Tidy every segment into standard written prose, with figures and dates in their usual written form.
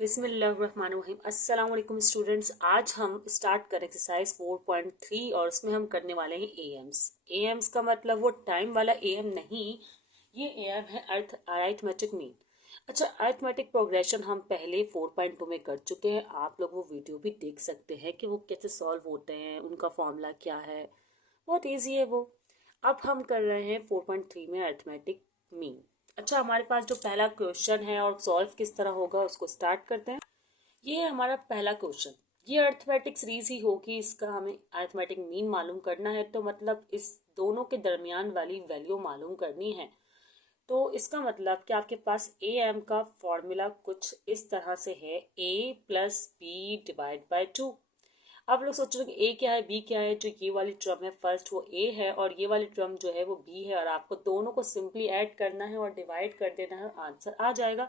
बिस्मिल्लाहिर्रहमानिर्रहीम। अस्सलाम वालेकुम स्टूडेंट्स। आज हम स्टार्ट करें एक्सरसाइज 4.3 और उसमें हम करने वाले हैं एएम्स। एएम्स का मतलब वो टाइम वाला एएम नहीं, ये एएम है अरिथमेटिक मीन। अच्छा, अरिथमेटिक प्रोग्रेशन हम पहले 4.2 में कर चुके हैं। आप लोग वो वीडियो भी देख सकते हैं कि वो कैसे सॉल्व होते हैं, उनका फॉर्मूला क्या है, बहुत ईजी है वो। अब हम कर रहे हैं 4.3 में अरिथमेटिक मीन। अच्छा, हमारे पास जो पहला क्वेश्चन है और सॉल्व किस तरह होगा उसको स्टार्ट करते हैं। ये है हमारा पहला क्वेश्चन। ये अरिथमेटिक सीरीज ही होगी, इसका हमें अरिथमेटिक मीन मालूम करना है, तो मतलब इस दोनों के दरमियान वाली वैल्यू मालूम करनी है। तो इसका मतलब कि आपके पास ए एम का फॉर्मूला कुछ इस तरह से है, a plus b divide by 2। आप लोग सोच रहे हो कि ए क्या है बी क्या है। जो ये वाली टर्म है फर्स्ट वो ए है और ये वाली टर्म जो है वो बी है, और आपको दोनों को सिंपली ऐड करना है और डिवाइड कर देना है, आंसर आ जाएगा।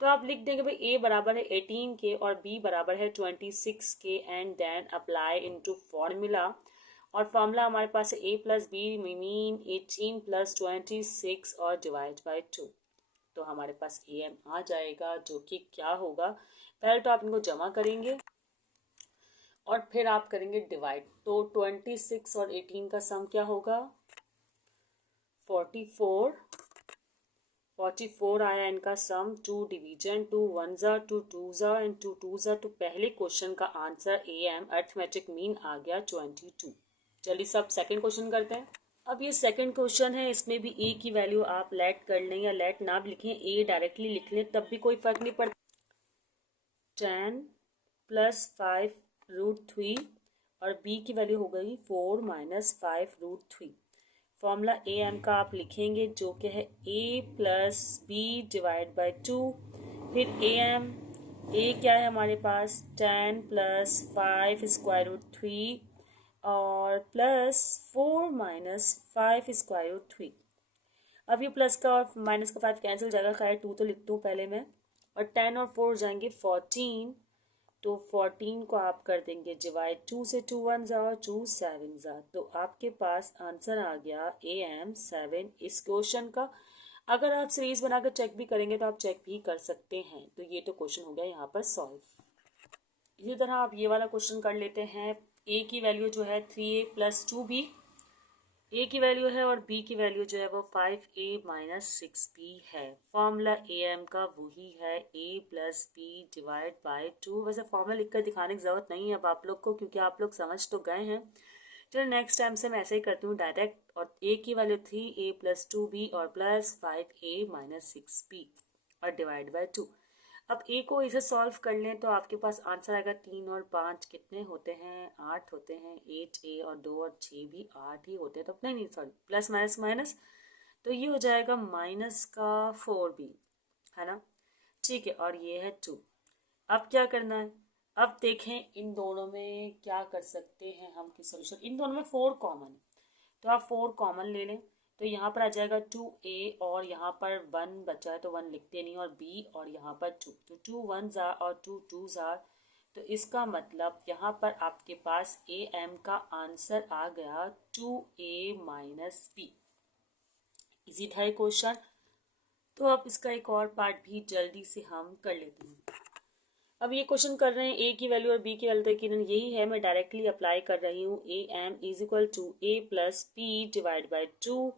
तो आप लिख देंगे भाई ए बराबर है 18 के और बी बराबर है 26 के, and then apply into formula. और फॉर्मूला हमारे पास है a plus b mean 18 plus 26 और डिवाइड बाई 2। तो हमारे पास ए एम आ जाएगा, जो कि क्या होगा। पहले तो आप इनको जमा करेंगे और फिर आप करेंगे डिवाइड। तो 26 और 18 का सम क्या होगा, 44। 44 आया इनका sum. Two division, two one ज़ा, टू टू ज़ा एंड टू टू ज़ा। तो पहले क्वेश्चन का answer A M arithmetic mean आ गया 22। चलिए सब सेकंड क्वेश्चन करते हैं। अब ये सेकंड क्वेश्चन है, इसमें भी ए की वैल्यू आप लेट कर लें या लेट ना भी लिखें, ए डायरेक्टली लिख लें तब भी कोई फर्क नहीं पड़ता। 10 + 5√3 और b की वैल्यू हो गई 4 - 5√3। फॉर्मूला ए एम का आप लिखेंगे जो कि है a plus b divide by 2। फिर ए एम, ए क्या है हमारे पास 10 + 5√3 और प्लस 4 - 5√3। अब ये प्लस का और माइनस का 5 कैंसिल हो जाएगा, खैर 2 तो लिखती हूँ पहले मैं। और 10 और 4 जाएंगे 14। तो 14 को आप कर देंगे डिवाइड, 2 से 2 वन ज़ा और 2 7 ज़ा। तो आपके पास आंसर आ गया ए एम 7 इस क्वेश्चन का। अगर आप सीरीज बनाकर चेक भी करेंगे तो आप चेक भी कर सकते हैं। तो ये तो क्वेश्चन हो गया यहाँ पर सॉल्व। इसी तरह आप ये वाला क्वेश्चन कर लेते हैं। ए की वैल्यू जो है 3a + 2b ए की वैल्यू है और बी की वैल्यू जो है वो 5a - 6b है। फॉर्मूला ए एम का वही है, a + b डिवाइड बाई 2। वैसे फॉर्मूला लिखकर दिखाने की ज़रूरत नहीं है अब आप लोग को, क्योंकि आप लोग समझ तो गए हैं। चलो नेक्स्ट टाइम से मैं ऐसे ही करती हूँ डायरेक्ट। और a की वैल्यू 3a + 2b और प्लस 5a - 6b और डिवाइड बाई 2। अब ए को इसे सॉल्व कर लें तो आपके पास आंसर आएगा 3 और 5 कितने होते हैं, 8 होते हैं। 8a और 2 और 6 भी 8 ही होते हैं। तो नहीं सॉरी, प्लस माइनस माइनस, तो ये हो जाएगा माइनस का 4b, है ना। ठीक है, और ये है 2। अब क्या करना है, अब देखें इन दोनों में क्या कर सकते हैं हम कि सोल्यूशन। इन दोनों में 4 कॉमन है, तो आप 4 कॉमन ले लें। तो यहाँ पर आ जाएगा 2a और यहाँ पर 1 बचा है तो 1 लिखते नहीं, और b और यहाँ पर 2। तो 2 वन ज़ा और 2 टू ज़ा। तो इसका मतलब यहाँ पर आपके पास ए एम का आंसर आ गया 2a - b। इजी था ये क्वेश्चन। तो अब इसका एक और पार्ट भी जल्दी से हम कर लेते हैं। अब ये क्वेश्चन कर रहे हैं ए की वैल्यू और बी की वैल्यू, यकीनन यही है, मैं डायरेक्टली अप्लाई कर रही हूँ। A m = a + b divide by 2।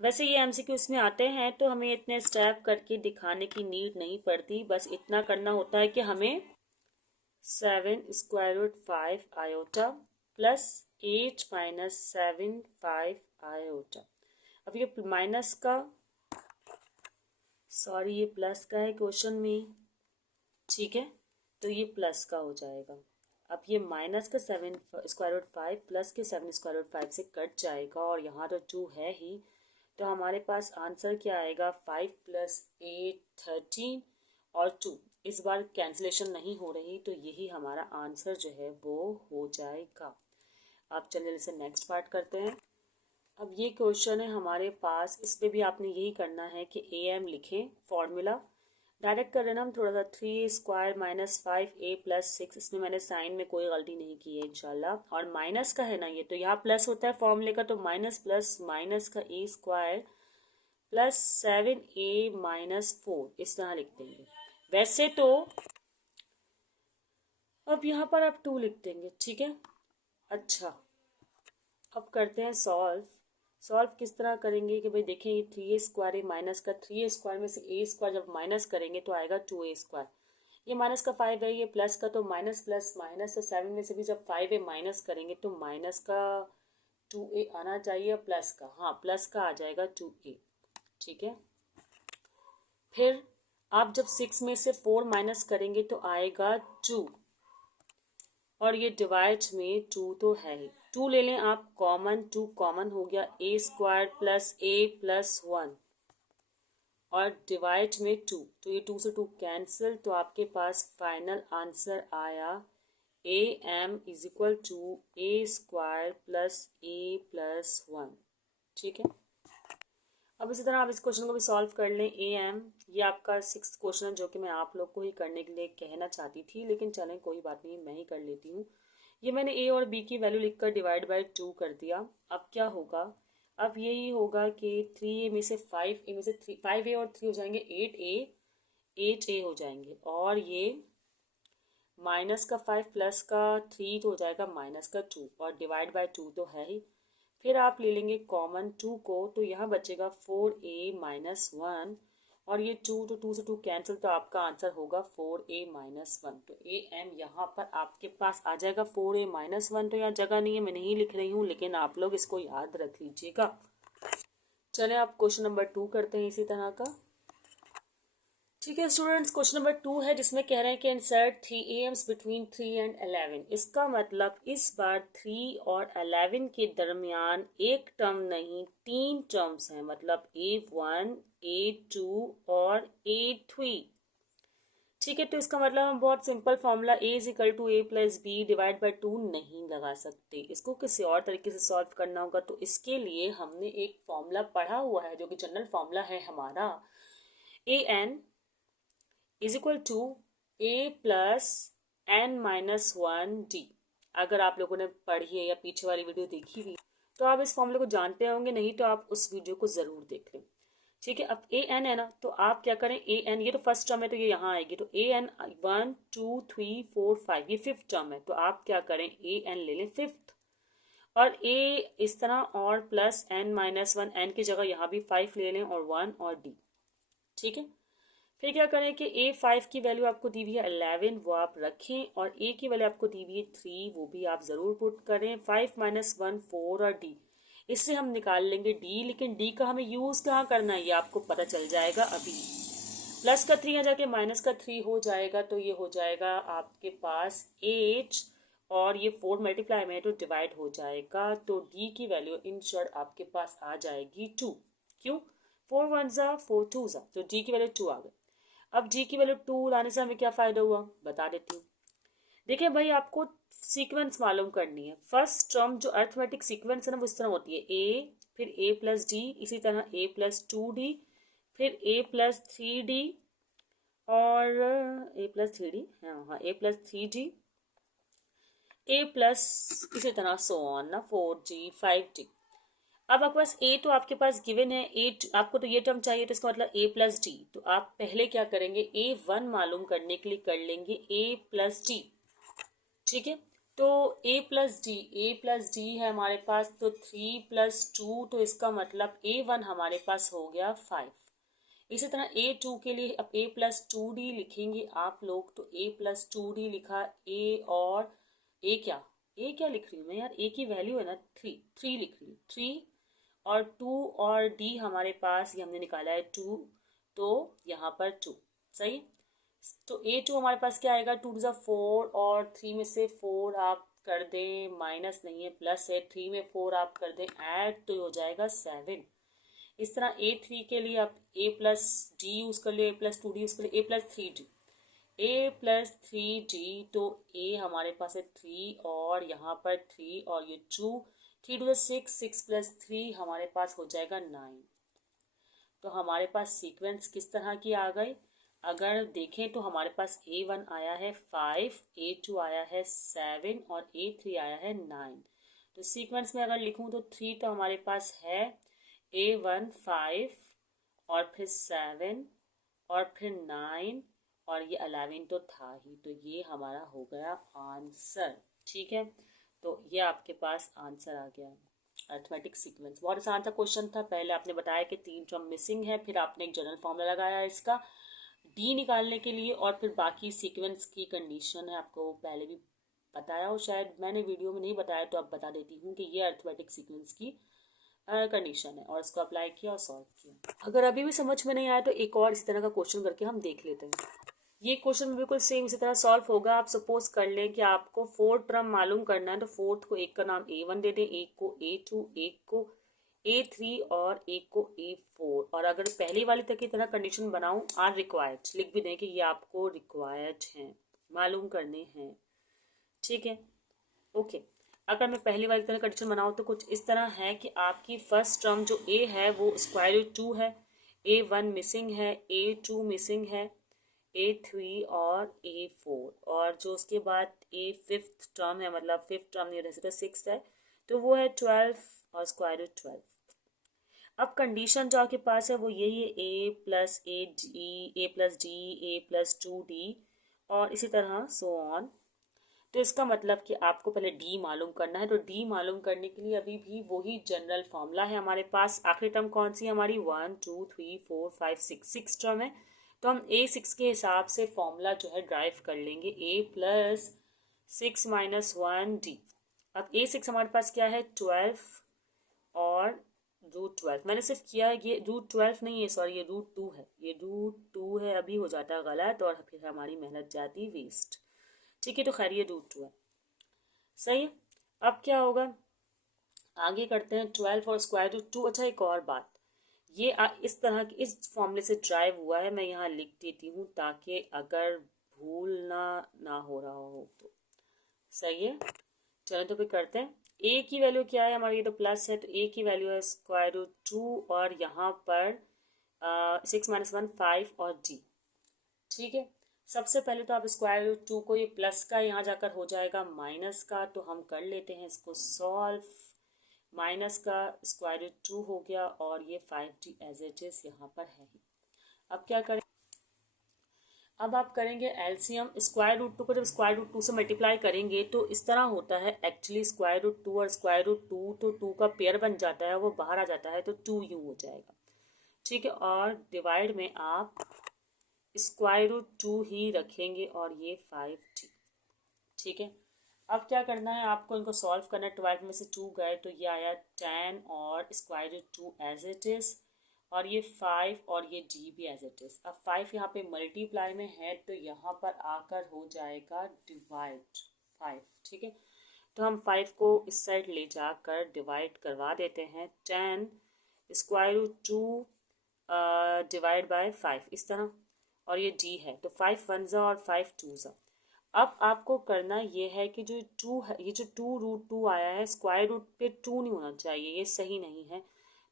वैसे ये एमसीक्यू इसमें आते हैं तो हमें इतने स्टेप करके दिखाने की नीड नहीं पड़ती, बस इतना करना होता है कि हमें 7√5 आयोटा प्लस 8 - 7 5 आयोटा। अब ये माइनस का, सॉरी ये प्लस का है क्वेश्चन में, ठीक है, तो ये प्लस का हो जाएगा। अब ये माइनस का 7√5 प्लस के 7√5 से कट जाएगा और यहाँ तो 2 है ही। तो हमारे पास आंसर क्या आएगा, 5 + 8 13 और 2। इस बार कैंसिलेशन नहीं हो रही, तो यही हमारा आंसर जो है वो हो जाएगा। आप चलिए इसे नेक्स्ट पार्ट करते हैं। अब ये क्वेश्चन है हमारे पास, इस पे भी आपने यही करना है कि ए एम लिखें फॉर्मूला। डायरेक्ट कर लेना हम थोड़ा सा। 3² - 5a + 6, इसमें मैंने साइन में कोई गलती नहीं की है इंशाल्लाह। और माइनस का है ना ये, तो यहाँ प्लस होता है फॉर्मूले का, तो माइनस प्लस माइनस का a² + 7a - 4 इस तरह लिख देंगे। वैसे तो अब यहाँ पर आप 2 लिख देंगे, ठीक है। अच्छा, अब करते हैं सॉल्व। सॉल्व किस तरह करेंगे कि भाई देखें, ये 3a² है माइनस का 3a² में से a² जब माइनस करेंगे तो आएगा 2a²। ये माइनस का 5 है, ये प्लस का, तो माइनस प्लस माइनस, तो 7 में से भी जब 5a माइनस करेंगे तो माइनस का 2a आना चाहिए, प्लस का, हाँ प्लस का आ जाएगा 2a, ठीक है। फिर आप जब 6 में से 4 माइनस करेंगे तो आएगा 2, और ये डिवाइड में 2 तो है ही, 2 ले लें आप कॉमन, 2 कॉमन हो गया, a² प्लस a प्लस 1, और डिवाइड में 2, तो ये 2 से 2 कैंसिल, तो आपके पास फाइनल आंसर आया am is equal to a² plus a plus 1, ठीक है। अब इसी तरह आप इस क्वेश्चन को भी सॉल्व कर लें। am, ये आपका 6th क्वेश्चन है जो कि मैं आप लोग को ही करने के लिए कहना चाहती थी, लेकिन चलें कोई बात नहीं, मैं ही कर लेती हूँ। ये मैंने a और b की वैल्यू लिखकर डिवाइड बाय 2 कर दिया। अब क्या होगा, अब यही होगा कि 3a में से 5a में से 5a और 3 हो जाएंगे 8a हो जाएंगे, और ये माइनस का 5 प्लस का 3 तो हो जाएगा माइनस का 2, और डिवाइड बाय 2 तो है ही। फिर आप ले लेंगे कॉमन 2 को, तो यहाँ बचेगा 4a माइनस 1, और ये 2 तो 2 से 2 कैंसिल, तो आपका आंसर होगा 4a माइनस 1। तो am यहाँ पर आपके पास आ जाएगा 4a माइनस 1। तो यहाँ जगह नहीं है, मैं नहीं लिख रही हूँ, लेकिन आप लोग इसको याद रख लीजिएगा। चलें आप क्वेश्चन नंबर 2 करते हैं इसी तरह का। ठीक है स्टूडेंट्स, क्वेश्चन नंबर 2 है जिसमें कह रहे हैं कि इंसर्ट 3 एम्स बिटवीन 3 एंड 11। इसका मतलब इस बार 3 और 11 के दरमियान एक टर्म नहीं 3 टर्म्स हैं, मतलब A1, A2 और A3। ठीक है, तो इसका मतलब हम बहुत simple formula A is equal to A plus b divide by 2 नहीं लगा सकते, इसको किसी और तरीके से सॉल्व करना होगा। तो इसके लिए हमने एक फॉर्मूला पढ़ा हुआ है जो कि जनरल फॉर्मूला है हमारा, AN is equal to a plus n minus 1 d. अगर आप लोगों ने पढ़ी है या पीछे वाली वीडियो देखी हुई तो आप इस फॉर्मूले को जानते होंगे, नहीं तो आप उस वीडियो को ज़रूर देख लें। ठीक है, अब ए एन है ना, तो आप क्या करें, ए एन ये तो फर्स्ट टर्म है तो ये यहाँ आएगी, तो ए एन 1 2 3 4 5 ये 5th टर्म है, तो आप क्या करें, ए एन ले लें 5th, और ए इस तरह, और प्लस एन माइनस 1, एन की जगह यहाँ भी 5 ले लें, और 1 और डी। ठीक है, फिर क्या करें कि A5 की वैल्यू आपको दी हुई है 11, वो आप रखें, और A की वैल्यू आपको दी हुई है 3, वो भी आप ज़रूर पुट करें। 5 माइनस 1 4, और D इससे हम निकाल लेंगे D, लेकिन D का हमें यूज़ कहाँ करना है ये आपको पता चल जाएगा अभी। प्लस का 3 यहाँ जाके माइनस का 3 हो जाएगा, तो ये हो जाएगा आपके पास 8, और ये 4 मल्टीप्लाई में है तो डिवाइड हो जाएगा, तो D की वैल्यू इन शॉर्ट आपके पास आ जाएगी 2। क्यों, 4 1 ज़ा 4 2 ज़ा, तो D की वैल्यू 2 आ गई। अब जी की वैल्यू 2 लाने से हमें क्या फ़ायदा हुआ बता देती हूँ। देखिए भाई, आपको सीक्वेंस मालूम करनी है। फर्स्ट टर्म जो अर्थमेटिक सीक्वेंस है ना वो इस तरह होती है, ए फिर ए प्लस डी, इसी तरह ए प्लस 2d, फिर ए प्लस 3d, और ए प्लस 3d, हाँ ए प्लस 3d, ए प्लस इसी तरह सो ऑन ना 4g 5d। अब आपके पास ए तो आपके पास गिवन है, ए आपको तो ये टर्म चाहिए, तो इसका मतलब ए प्लस डी, तो आप पहले क्या करेंगे, A1 मालूम करने के लिए कर लेंगे ए प्लस डी। ठीक है, तो ए प्लस डी है हमारे पास, तो 3 प्लस 2, तो इसका मतलब A1 हमारे पास हो गया 5। इसी तरह A2 के लिए अब ए प्लस 2d लिखेंगे आप लोग, तो ए प्लस 2d लिखा, और ए क्या लिख रही हूँ मैं यार, ए की वैल्यू है ना 3 लिख रही हूँ, 3 और 2 और डी हमारे पास ये हमने निकाला है 2, तो यहाँ पर 2 सही। तो A2 हमारे पास क्या आएगा, 2 टू 4, और 3 में से 4 आप कर दें, माइनस नहीं है प्लस है, 3 में 4 आप कर दें ऐड, तो हो जाएगा 7। इस तरह A3 के लिए आप ए प्लस डी यूज़ कर ले, ए प्लस 2d यूज़ कर ले, ए प्लस 3d, ए प्लस 3d, तो ए हमारे पास है 3, और यहाँ पर 3 और ये 2, 3 टू 6, 6 प्लस 3 हमारे पास हो जाएगा 9। तो हमारे पास सीक्वेंस किस तरह की आ गई, अगर देखें तो हमारे पास A1 आया है 5, A2 आया है 7, और A3 आया है 9। तो सीक्वेंस में अगर लिखूं तो 3 तो हमारे पास है, A1 5, और फिर 7, और फिर 9, और ये 11 तो था ही, तो ये हमारा हो गया आंसर। ठीक है, तो ये आपके पास आंसर आ गया अर्थमेटिक सीक्वेंस। बहुत आसान सा क्वेश्चन था। पहले आपने बताया कि 3 टर्म मिसिंग है, फिर आपने एक जनरल फॉर्मूला लगाया इसका डी निकालने के लिए, और फिर बाकी सीक्वेंस की कंडीशन है, आपको पहले भी बताया हो, शायद मैंने वीडियो में नहीं बताया तो अब बता देती हूँ कि ये अर्थमेटिक सीक्वेंस की कंडीशन है, और इसको अप्लाई किया और सॉल्व किया। अगर अभी भी समझ में नहीं आया तो एक और इसी तरह का क्वेश्चन करके हम देख लेते हैं। ये क्वेश्चन बिल्कुल सेम इसी तरह सॉल्व होगा। आप सपोज कर लें कि आपको 4 टर्म मालूम करना है, तो फोर्थ को एक का नाम A1 दे दें, एक को A2, एक को A3 और एक को A4। और अगर पहली वाली तक की तरह कंडीशन बनाऊं, आर रिक्वायर्ड लिख भी दें कि ये आपको रिक्वायर्ड हैं, मालूम करने हैं। ठीक है, ओके। अगर मैं पहली वाली तरह कंडीशन बनाऊँ तो कुछ इस तरह है कि आपकी फर्स्ट टर्म जो A है वो स्क्वायर रूट 2 है, A1 मिसिंग है, A2 मिसिंग है, A3 और A4, और जो उसके बाद फिफ्थ टर्म है, मतलब फिफ्थ टर्म नहीं रह सकता, सिक्स है, तो वो है 12 और स्क्वायर रूट 12। अब कंडीशन जो आपके पास है वो यही है, A+D, A+2D और इसी तरह सो ऑन। तो इसका मतलब कि आपको पहले डी मालूम करना है। तो डी मालूम करने के लिए अभी भी वही जनरल फॉर्मूला है हमारे पास। आखिरी टर्म कौन सी है हमारी, 1 2 3 4 5 6 टर्म है, तो हम A6 के हिसाब से फॉर्मूला जो है ड्राइव कर लेंगे, A+6 - 1D। अब A6 हमारे पास क्या है, 12 और √12। मैंने सिर्फ किया है, ये √12 नहीं है, सॉरी ये √2 है, ये √2 है, अभी हो जाता है गलत और फिर हमारी मेहनत जाती वेस्ट। ठीक है, तो खैर ये √2 है, सही है। अब क्या होगा, आगे करते हैं 12 और स्क्वायर रूट 2। अच्छा, एक और बात, ये इस तरह की इस फॉर्मूले से ड्राइव हुआ है, मैं यहाँ लिख देती हूँ ताकि अगर भूलना ना हो रहा हो तो। सही है, चलो तो फिर करते हैं। ए की वैल्यू क्या है हमारी, ये तो प्लस है, तो ए की वैल्यू है स्क्वायर रूट 2 और यहाँ पर 6 - 1 5 और डी। ठीक है, सबसे पहले तो आप स्क्वायर रूट 2 को, ये प्लस का यहाँ जाकर हो जाएगा माइनस का, तो हम कर लेते हैं इसको सॉल्व। माइनस का स्क्वायर रूट 2 हो गया और ये 5D एज इट इज यहाँ पर है ही। अब क्या करें, अब आप करेंगे एलसीएम। स्क्वायर रूट 2 को जब स्क्वायर रूट 2 से मल्टीप्लाई करेंगे तो इस तरह होता है एक्चुअली, स्क्वायर रूट 2 और स्क्वायर रूट 2 तो 2 का पेयर बन जाता है, वो बाहर आ जाता है, तो 2u हो जाएगा। ठीक है, और डिवाइड में आप स्क्वायर रूट 2 ही रखेंगे और ये 5D। ठीक है, अब क्या करना है आपको, इनको सॉल्व करना है। 12 में से 2 गए तो ये आया 10 और square root 2 as it is, और ये 5 और ये डी भी एज इट इज। अब 5 यहाँ पे मल्टीप्लाई में है तो यहाँ पर आकर हो जाएगा डिवाइड 5। ठीक है, तो हम 5 को इस साइड ले जाकर डिवाइड करवा देते हैं। 10 स्क्वायर रूट 2 डिवाइड बाय 5 इस तरह, और ये डी है, तो 5 1 ज़ा और 5 2 ज़ा। अब आपको करना ये है कि जो 2 है, ये जो 2√2 आया है, स्क्वायर रूट पे 2 नहीं होना चाहिए, ये सही नहीं है,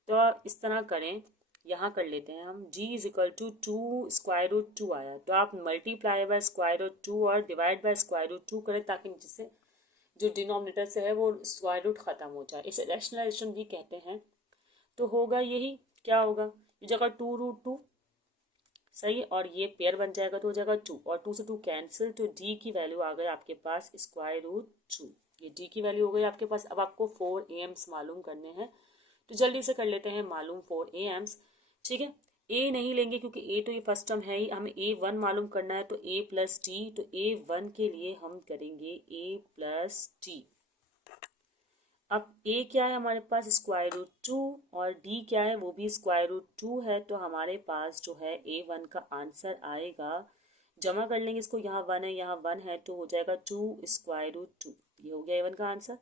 तो इस तरह करें, यहाँ कर लेते हैं हम, g = 2 स्क्वायर रूट 2 आया, तो आप मल्टीप्लाई बाय स्क्वायर रूट 2 और डिवाइड बाय स्क्वायर रूट 2 करें, ताकि जिससे जो डिनोमिनेटर से है वो स्क्वायर रूट ख़त्म हो जाए, इसे रैशनलाइजेशन भी कहते हैं। तो होगा यही, क्या होगा, ये जगह 2√2 सही, और ये पेयर बन जाएगा तो हो जाएगा 2, और 2 से 2 कैंसिल, तो d की वैल्यू आ गई आपके पास स्क्वायर रूट 2। ये d की वैल्यू हो गई आपके पास। अब आपको 4 AMs मालूम करने हैं, तो जल्दी से कर लेते हैं मालूम 4 AMs। ठीक है, a नहीं लेंगे क्योंकि a तो ये फर्स्ट टर्म है ही, हमें A1 मालूम करना है, तो A+D, तो A1 के लिए हम करेंगे A+D। अब a क्या है हमारे पास, स्क्वायर रूट 2, और d क्या है, वो भी स्क्वायर रूट 2 है, तो हमारे पास जो है A1 का आंसर आएगा, जमा कर लेंगे इसको, यहाँ 1 है यहाँ 1 है, तो हो जाएगा 2 स्क्वायर रूट 2। ये हो गया A1 का आंसर।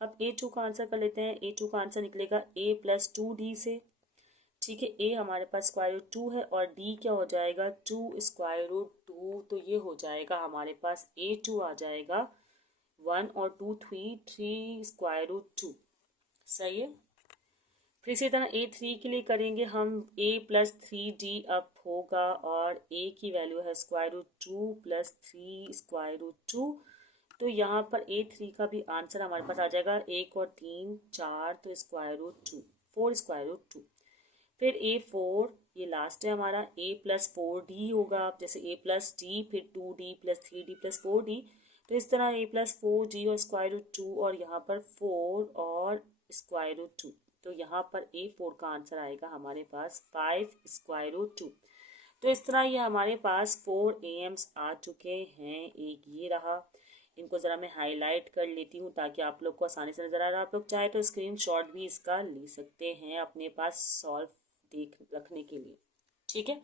अब A2 का आंसर कर लेते हैं। A2 का आंसर निकलेगा A+2D से। ठीक है, a हमारे पास स्क्वायर रूट 2 है और d क्या हो जाएगा, 2 स्क्वायर रूट 2, तो ये हो जाएगा हमारे पास A2 आ जाएगा 1 और 2 3 स्क्वायर रूट 2। सही है, फिर इसी तरह A3 के लिए करेंगे हम, A+3D अब होगा, और a की वैल्यू है स्क्वायर रूट 2 + 3 स्क्वायर रूट 2, तो यहाँ पर A3 का भी आंसर हमारे पास आ जाएगा 1 और 3 4, तो स्क्वायर रूट 2 4 स्क्वायर रूट 2। फिर A4 ये लास्ट है हमारा a प्लस 4d होगा, जैसे a प्लस d फिर 2d plus 3d plus 4d, तो इस तरह a प्लस 4d और स्क्वायर रूट 2 और यहाँ पर 4 और स्क्वायर रूट 2, तो यहाँ पर A4 का आंसर आएगा हमारे पास 5 स्क्वायर रूट 2। तो इस तरह ये हमारे पास 4 AMs आ चुके हैं। एक ये रहा, इनको ज़रा मैं हाईलाइट कर लेती हूँ ताकि आप लोग को आसानी से नज़र आ रहा है। आप लोग चाहे तो स्क्रीनशॉट भी इसका ले सकते हैं अपने पास सॉल्व देख रखने के लिए, ठीक है।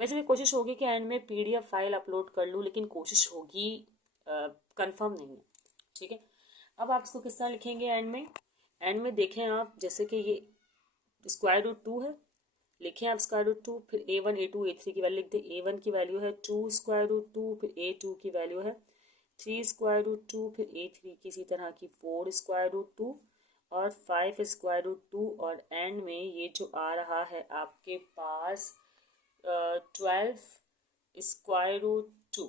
वैसे भी कोशिश होगी कि एंड में PDF फाइल अपलोड कर लूँ, लेकिन कोशिश होगी, कंफर्म नहीं है, ठीक है। अब आप इसको किस तरह लिखेंगे एंड में देखें आप, जैसे कि ये स्क्वायर रूट 2 है, लिखें आप स्क्वायर रूट 2, फिर A1 A2 A3 की वैल्यू लिख दें। A1 की वैल्यू है 2 स्क्वायर रूट 2, फिर A2 की वैल्यू है 3 स्क्वायर रूट 2, फिर A3 की इसी तरह की 4 स्क्वायर रूट 2 और 5 स्क्वायर रूट 2, और एंड में ये जो आ रहा है आपके पास 12 स्क्वायर रूट 2,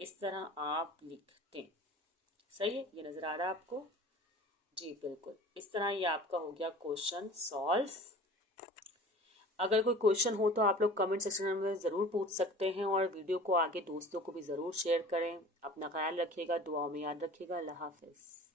इस तरह आप लिख दें। सही है, ये नज़र आ रहा है आपको? जी बिल्कुल, इस तरह ये आपका हो गया क्वेश्चन सॉल्व। अगर कोई क्वेश्चन हो तो आप लोग कमेंट सेक्शन में ज़रूर पूछ सकते हैं, और वीडियो को आगे दोस्तों को भी ज़रूर शेयर करें। अपना ख्याल रखिएगा, दुआओं में याद रखिएगा। अल्लाह हाफिज़।